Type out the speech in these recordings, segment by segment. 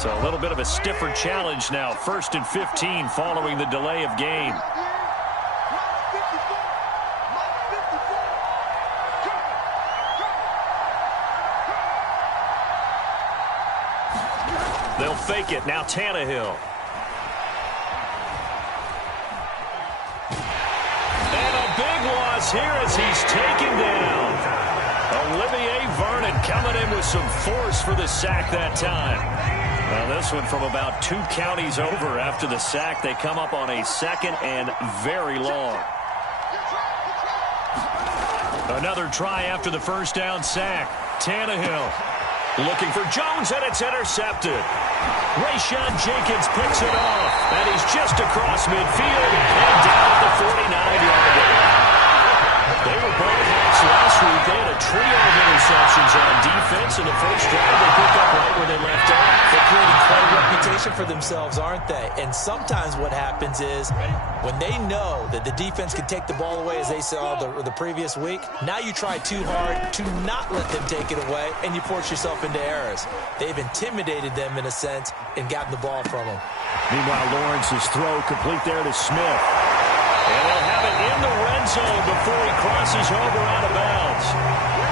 So a little bit of a stiffer challenge now. 1st and 15 following the delay of game. They'll fake it. Now Tannehill. And a big loss here as he's taken down. Olivier Vernon coming in with some force for the sack that time. Well, this one from about 2 counties over after the sack. They come up on a 2nd and very long. Another try after the first down sack. Tannehill looking for Jones, and it's intercepted. Rayshawn Jenkins picks it off, and he's just across midfield and down at the 49-yard line. They were both Hawks last week. They had a trio of interceptions on defense. In the first drive, they picked up right where they left off. They're creating quite a reputation for themselves, aren't they? And sometimes what happens is when they know that the defense can take the ball away, as they saw the previous week, now you try too hard to not let them take it away, and you force yourself into errors. They've intimidated them, in a sense, and gotten the ball from them. Meanwhile, Lawrence's throw complete there to Smith. And they'll have it in the red zone before he crosses over out of bounds.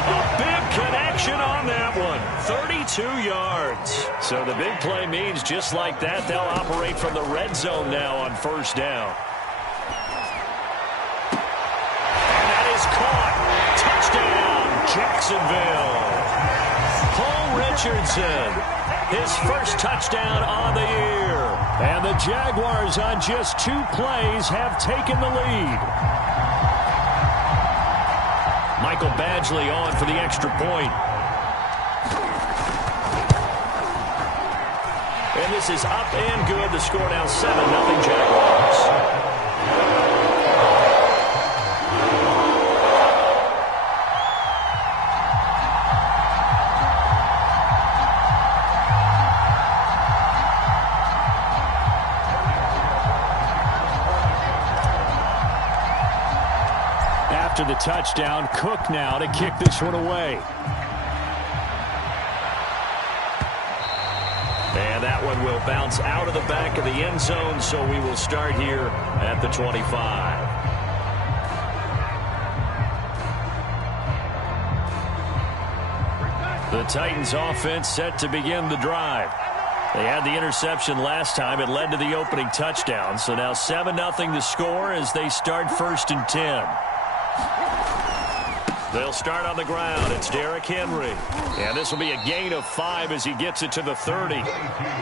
A big connection on that one. 32 yards. So the big play means just like that, they'll operate from the red zone now on 1st down. And that is caught. Touchdown, Jacksonville. Paul Richardson, his first touchdown on the year. And the Jaguars on just 2 plays have taken the lead. Michael Badgley on for the extra point. And this is up and good. The score now 7-0 Jaguars. After the touchdown, Cook now to kick this one away. And that one will bounce out of the back of the end zone, so we will start here at the 25. The Titans offense set to begin the drive. They had the interception last time. It led to the opening touchdown. So now 7-0 the score as they start 1st and 10. They'll start on the ground. It's Derrick Henry. And this will be a gain of 5 as he gets it to the 30.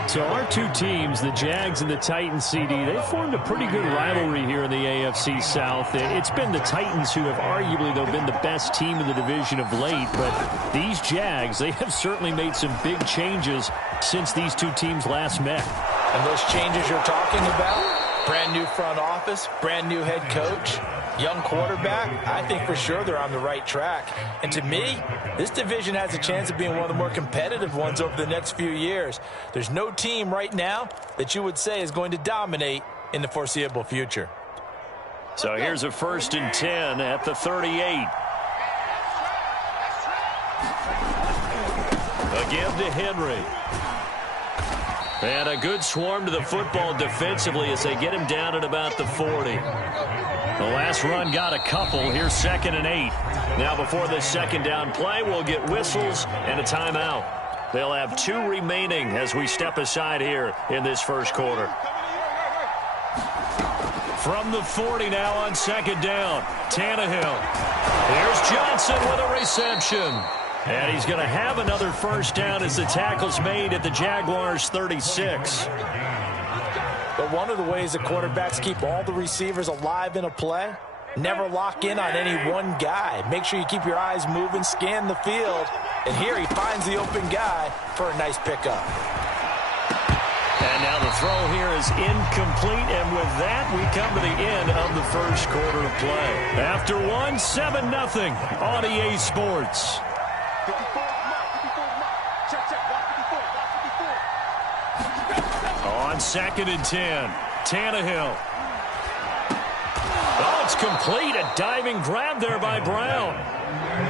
So our 2 teams, the Jags and the Titans, CD, they formed a pretty good rivalry here in the AFC South. It's been the Titans who have arguably, though, been the best team in the division of late. But these Jags, they have certainly made some big changes since these 2 teams last met. And those changes you're talking about, brand new front office, brand new head coach, young quarterback, I think for sure they're on the right track. And to me, this division has a chance of being one of the more competitive ones over the next few years. There's no team right now that you would say is going to dominate in the foreseeable future. So here's a 1st and 10 at the 38. Again to Henry. And a good swarm to the football defensively as they get him down at about the 40. The last run got a couple. Here's 2nd and 8. Now before this 2nd down play, we'll get whistles and a timeout. They'll have 2 remaining as we step aside here in this 1st quarter. From the 40 now on 2nd down, Tannehill. Here's Johnson with a reception. And he's going to have another 1st down as the tackle's made at the Jaguars' 36. But one of the ways that quarterbacks keep all the receivers alive in a play, never lock in on any one guy. Make sure you keep your eyes moving, scan the field. And here he finds the open guy for a nice pickup. And now the throw here is incomplete. And with that, we come to the end of the 1st quarter of play. After one, 7-0 on EA Sports. On 2nd and 10, Tannehill. Oh, it's complete. A diving grab there by Brown.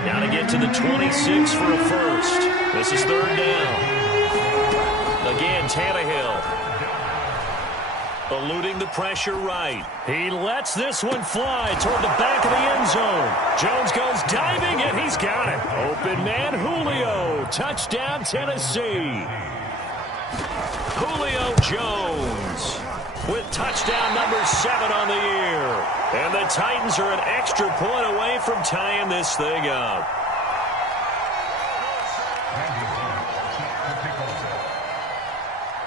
Now to get to the 26 for a 1st. This is 3rd down. again, Tannehill. Eluding the pressure right. He lets this one fly toward the back of the end zone. Jones goes diving, and he's got it. Open man, Julio. Touchdown, Tennessee. Julio Jones with touchdown number 7 on the year. And the Titans are an extra point away from tying this thing up.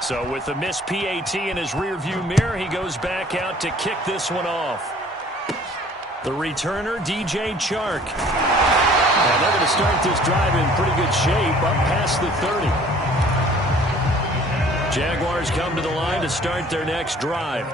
So with the missed PAT in his rearview mirror, he goes back out to kick this one off. The returner, DJ Chark. And they're going to start this drive in pretty good shape, up past the 30. Jaguars come to the line to start their next drive.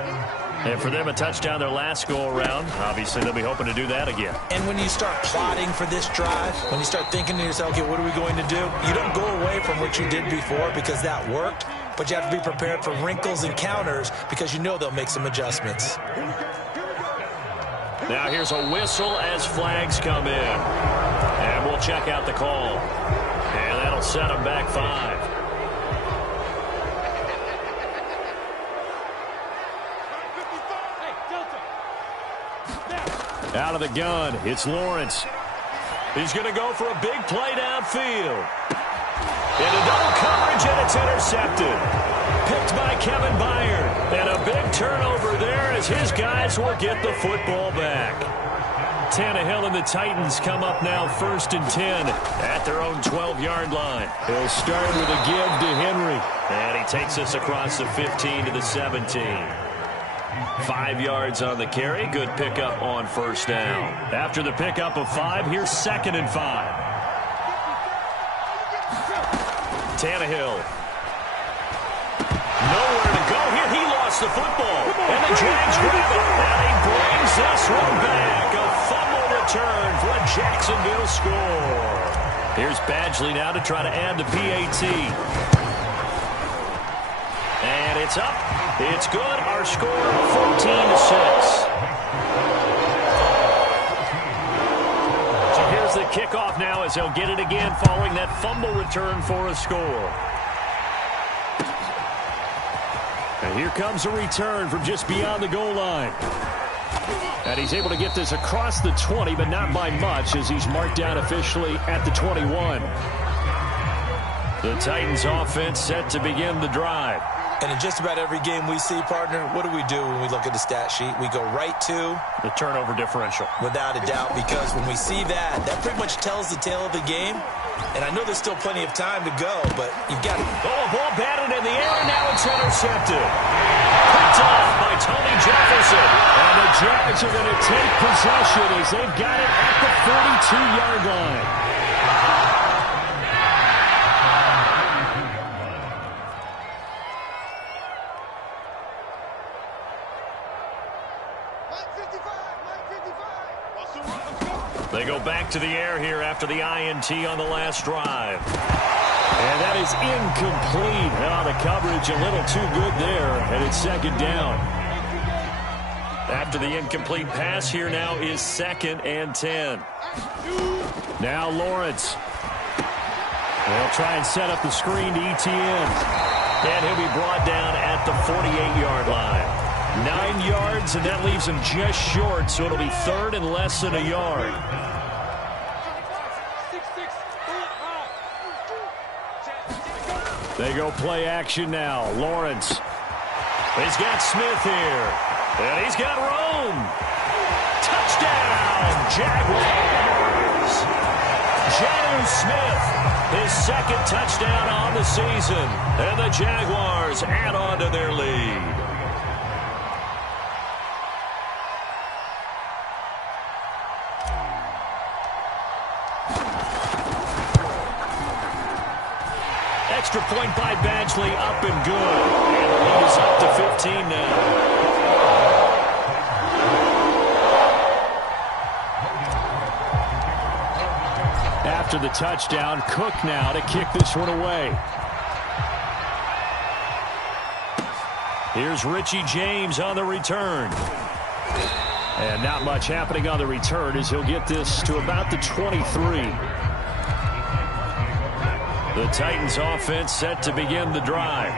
And for them, a touchdown their last go-around. Obviously, they'll be hoping to do that again. And when you start plotting for this drive, when you start thinking to yourself, okay, what are we going to do? You don't go away from what you did before because that worked, but you have to be prepared for wrinkles and counters because you know they'll make some adjustments. Now here's a whistle as flags come in. And we'll check out the call. And that'll set them back 5. Out of the gun, it's Lawrence. He's going to go for a big play downfield. Into double coverage, and it's intercepted. Picked by Kevin Byard. And a big turnover there as his guys will get the football back. Tannehill and the Titans come up now 1st and 10 at their own 12-yard line. He'll start with a give to Henry. And he takes us across the 15 to the 17. 5 yards on the carry. Good pickup on 1st down. After the pickup of 5, here's 2nd and 5. Tannehill. Nowhere to go here. He lost the football. And the Jags grab it. And he brings this one back. A fumble return for a Jacksonville score. Here's Badgley now to try to add the PAT. And it's up. It's good. Our score, 14-6. So here's the kickoff now as they'll get it again following that fumble return for a score. And here comes a return from just beyond the goal line. And he's able to get this across the 20, but not by much as he's marked down officially at the 21. The Titans offense set to begin the drive. And in just about every game we see, partner, what do we do when we look at the stat sheet? We go right to the turnover differential. Without a doubt, because when we see that, that pretty much tells the tale of the game. And I know there's still plenty of time to go, but you've got to... Oh, ball batted in the air, and now it's intercepted. Picked off by Tony Jefferson. And the Jags are going to take possession as they've got it at the 42-yard line. They go back to the air here after the INT on the last drive. And that is incomplete. Oh, the coverage a little too good there, and it's 2nd down. After the incomplete pass, here now is 2nd and 10. Now Lawrence. They'll try and set up the screen to ETN. And he'll be brought down at the 48-yard line. 9 yards, and that leaves him just short, so it'll be 3rd and less than a yard. They go play action now. Lawrence. He's got Smith here. And he's got Rome. Touchdown, Jaguars. Jonnu Smith, his 2nd touchdown on the season. And the Jaguars add on to their lead. Extra point by Badgley, up and good. And the lead is up to 15 now. After the touchdown, Cook now to kick this one away. Here's Richie James on the return. And not much happening on the return as he'll get this to about the 23. The Titans offense set to begin the drive.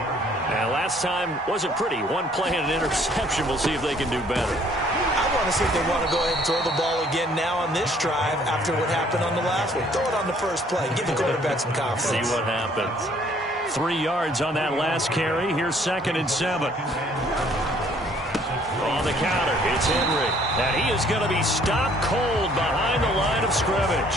And last time wasn't pretty. One play and an interception. We'll see if they can do better. I want to see if they want to go ahead and throw the ball again now on this drive after what happened on the last one. Throw it on the first play. Give the quarterback some confidence. See what happens. 3 yards on that last carry. Here's 2nd and 7. On the counter, it's Henry. And he is going to be stopped cold behind the line of scrimmage.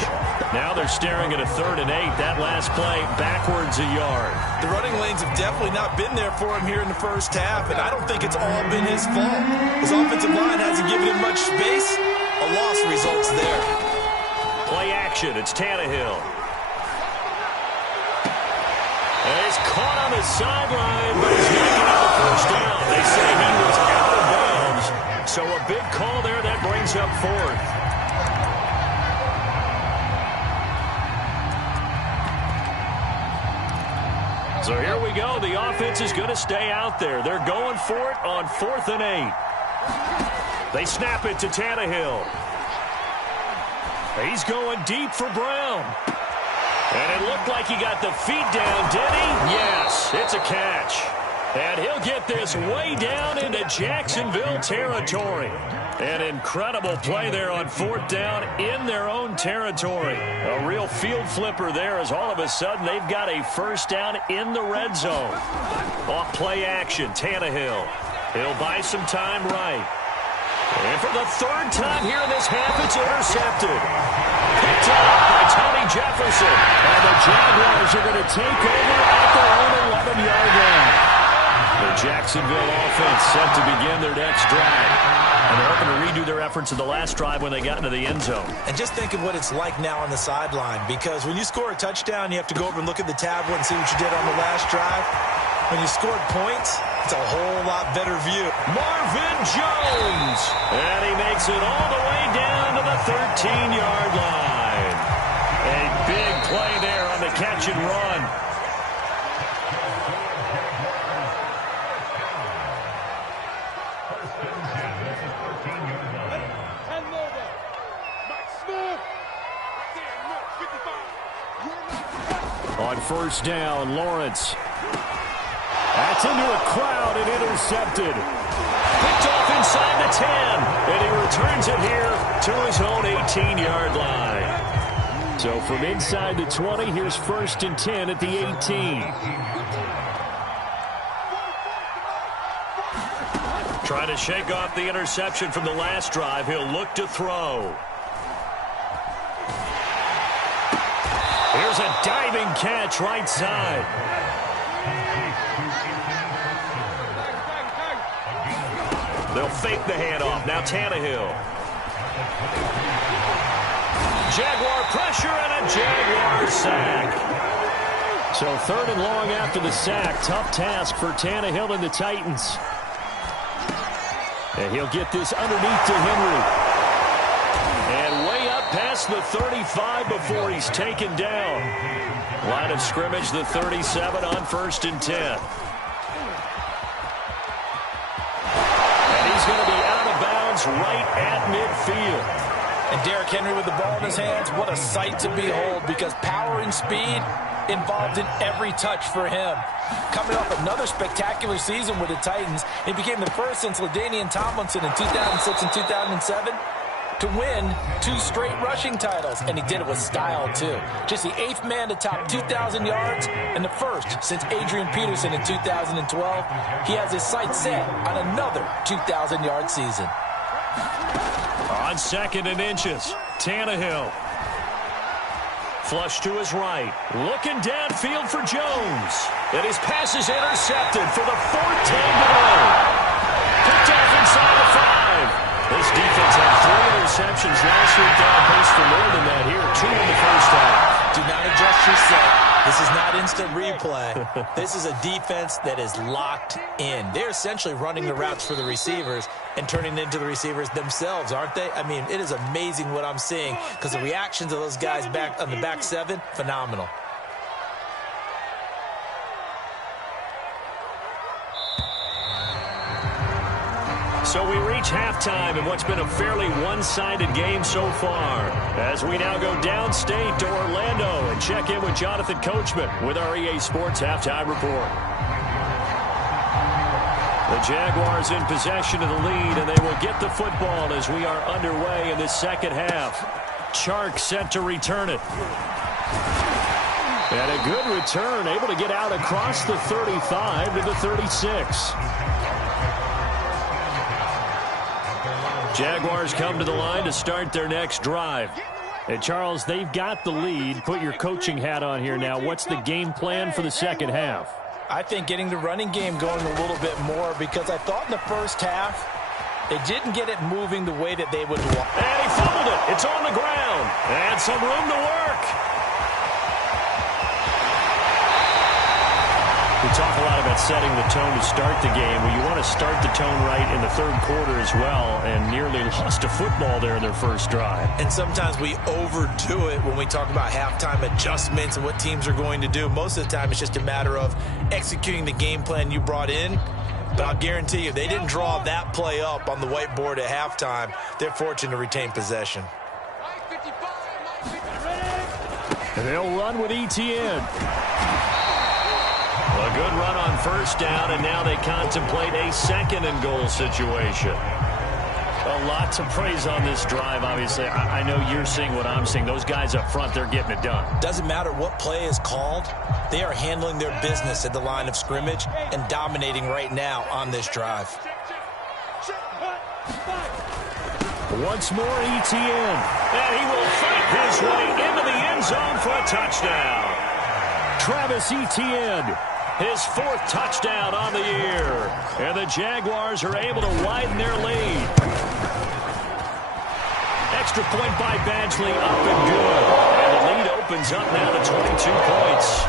Now they're staring at a 3rd and 8. That last play backwards a yard. The running lanes have definitely not been there for him here in the first half, and I don't think it's all been his fault. His offensive line hasn't given him much space. A loss results there. Play action. It's Tannehill. And he's caught on the sideline, but he's not getting the first down. They say he was out of bounds. So a big call there that brings up 4th. So here we go. The offense is going to stay out there. They're going for it on 4th and 8. They snap it to Tannehill. He's going deep for Brown. And it looked like he got the feet down, did he? Yes, it's a catch. And he'll get this way down into Jacksonville territory. An incredible play there on 4th down in their own territory. A real field flipper there as all of a sudden they've got a first down in the red zone. Off play action, Tannehill. He'll buy some time right. And for the 3rd time here in this half, it's intercepted. Picked up by Tony Jefferson. And the Jaguars are going to take over at their own 11-yard line. The Jacksonville offense set to begin their next drive. And they're hoping to redo their efforts in the last drive when they got into the end zone. And just think of what it's like now on the sideline, because when you score a touchdown, you have to go over and look at the tablet and see what you did on the last drive. When you scored points, it's a whole lot better view. Marvin Jones. And he makes it all the way down to the 13-yard line. A big play there on the catch and run. On 1st down, Lawrence. That's into a crowd and intercepted. Picked off inside the 10. And he returns it here to his own 18-yard line. So from inside the 20, here's 1st and 10 at the 18. Trying to shake off the interception from the last drive. He'll look to throw. Here's a diving catch right side. They'll fake the handoff. Now Tannehill. Jaguar pressure and a Jaguar sack. So 3rd and long after the sack. Tough task for Tannehill and the Titans. And he'll get this underneath to Henry. And way up past the 35 before he's taken down. Line of scrimmage, the 37 on 1st and 10. And he's going to be out of bounds right at midfield. And Derrick Henry with the ball in his hands, what a sight to behold, because power and speed involved in every touch for him. Coming off another spectacular season with the Titans, he became the first since LaDainian Tomlinson in 2006 and 2007 to win 2 straight rushing titles, and he did it with style, too. Just the 8th man to top 2,000 yards and the first since Adrian Peterson in 2012. He has his sights set on another 2,000-yard season. On 2nd and inches, Tannehill. Flush to his right. Looking downfield for Jones. And his pass is intercepted for the 4th time today. Picked off inside the 5. This defense had 3 interceptions last week, down pace for more than that here. 2 in the first half. Do not adjust your set. This is not instant replay. This is a defense that is locked in. They're essentially running the routes for the receivers and turning it into the receivers themselves, aren't they? I mean, it is amazing what I'm seeing, because the reactions of those guys back on the back 7, phenomenal. So we reach halftime in what's been a fairly one-sided game so far, as we now go downstate to Orlando and check in with Jonathan Coachman with our EA Sports Halftime Report. The Jaguars in possession of the lead, and they will get the football as we are underway in the second half. Chark set to return it. And a good return, able to get out across the 35 to the 36. Jaguars come to the line to start their next drive. And Charles, they've got the lead. Put your coaching hat on here now. What's the game plan for the second half? I think getting the running game going a little bit more, because I thought in the first half they didn't get it moving the way that they would want. And he fumbled it. It's on the ground. And some room to work. We talk a lot about setting the tone to start the game. Well, you want to start the tone right in the third quarter as well, and nearly lost a football there in their first drive. And sometimes we overdo it when we talk about halftime adjustments and what teams are going to do. Most of the time, it's just a matter of executing the game plan you brought in. But I'll guarantee you, they didn't draw that play up on the whiteboard at halftime. They're fortunate to retain possession. And they'll run with Etienne. A good run on first down, and now they contemplate a second and goal situation. A lot to praise on this drive, obviously. I know you're seeing what I'm seeing. Those guys up front, they're getting it done. Doesn't matter what play is called. They are handling their business at the line of scrimmage and dominating right now on this drive. Once more, Etienne. And he will fight his way into the end zone for a touchdown. Travis Etienne. His fourth touchdown on the year. And the Jaguars are able to widen their lead. Extra point by Badgley, up and good. And the lead opens up now to 22 points.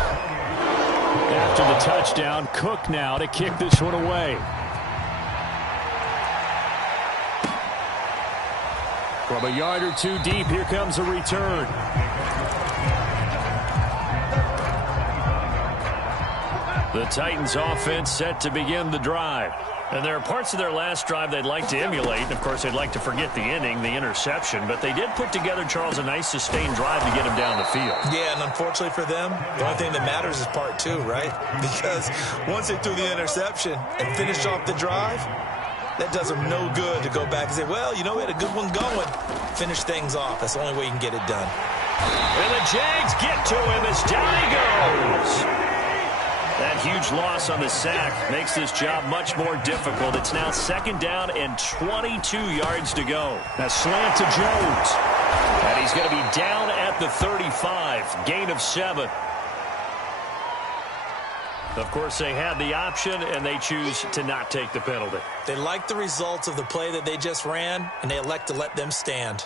After the touchdown, Cook now to kick this one away. From a yard or two deep, here comes a return. The Titans offense set to begin the drive. And there are parts of their last drive they'd like to emulate. Of course, they'd like to forget the inning, the interception. But they did put together, Charles, a nice sustained drive to get him down the field. Yeah, and unfortunately for them, the only thing that matters is part two, right? Because once they threw the interception and finished off the drive, that does them no good to go back and say, well, you know, we had a good one going. Finish things off. That's the only way you can get it done. And the Jags get to him as down he goes. That huge loss on the sack makes this job much more difficult. It's now second down and 22 yards to go. A slant to Jones. And he's going to be down at the 35. Gain of 7. Of course, they had the option, and they choose to not take the penalty. They like the results of the play that they just ran, and they elect to let them stand.